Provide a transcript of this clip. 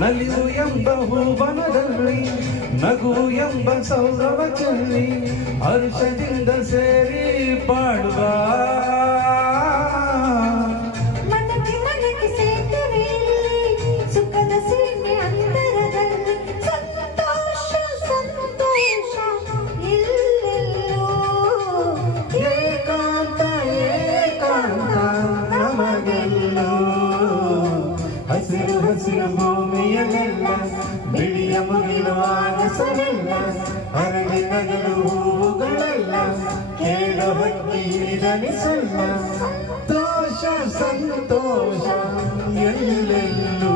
ನಲಿವು ಎಂಬ ಹೂವನದಲ್ಲಿ ನಗು ಎಂಬ ಸೌರವ ಚೆಲ್ಲಿ ಹರ್ಷದಿಂದ ಸೇರಿ ಪಾಡುವ ಹಸಿರು ಹಸಿರು ಭೂಮಿಯಲ್ಲೆಲ್ಲ ಬಿಳಿಯ ಮುಗಿಲು ಆಗಸವೆಲ್ಲ ಅರಳಿ ನಗಲು ಹೂವುಗಳೆಲ್ಲ ಕೇಳು ಹಕ್ಕಿ ಧನಿಸಲ್ಲ ಸಂತೋಷ ಸಂತೋಷ ಎಲ್ಲೆಲ್ಲೂ